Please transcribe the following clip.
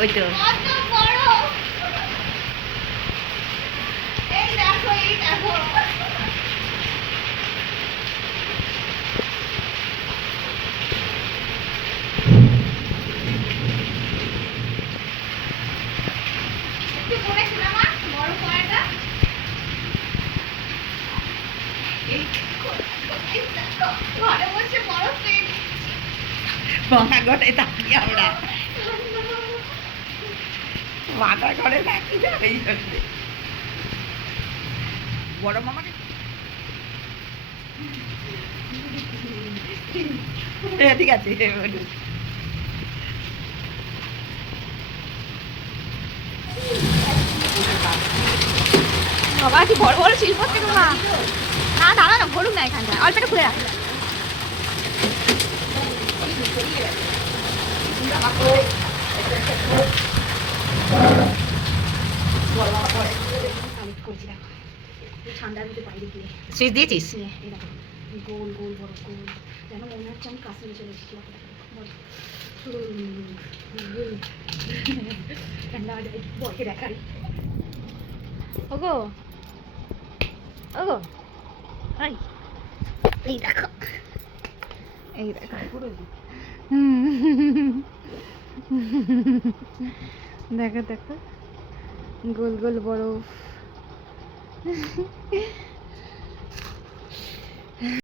ওই তো ভাঙা ঘরে থাকি আমরা, ভাঙা ঘরে থাকি এই জন্য। বড় মামাকে ঠিক আছে বাবা কি বড় বড় শিল্প হচ্ছে তোমা। না দাঁড়া না, ভরুক না এখানটা, অল্প একটু খুলে রাখ। ঠান্ডার মধ্যে বাইরে গিয়ে সুইচ দিয়েছিস? গোল গোল বড় গোল, যেন মনে হচ্ছে আমি কাশ্মীরে চলে এসেছি। ঠান্ডা বরকে দেখাই। ওগো ওগো হাই, এই দেখো এই দেখো, দেখো দেখো গোল গোল বরফ।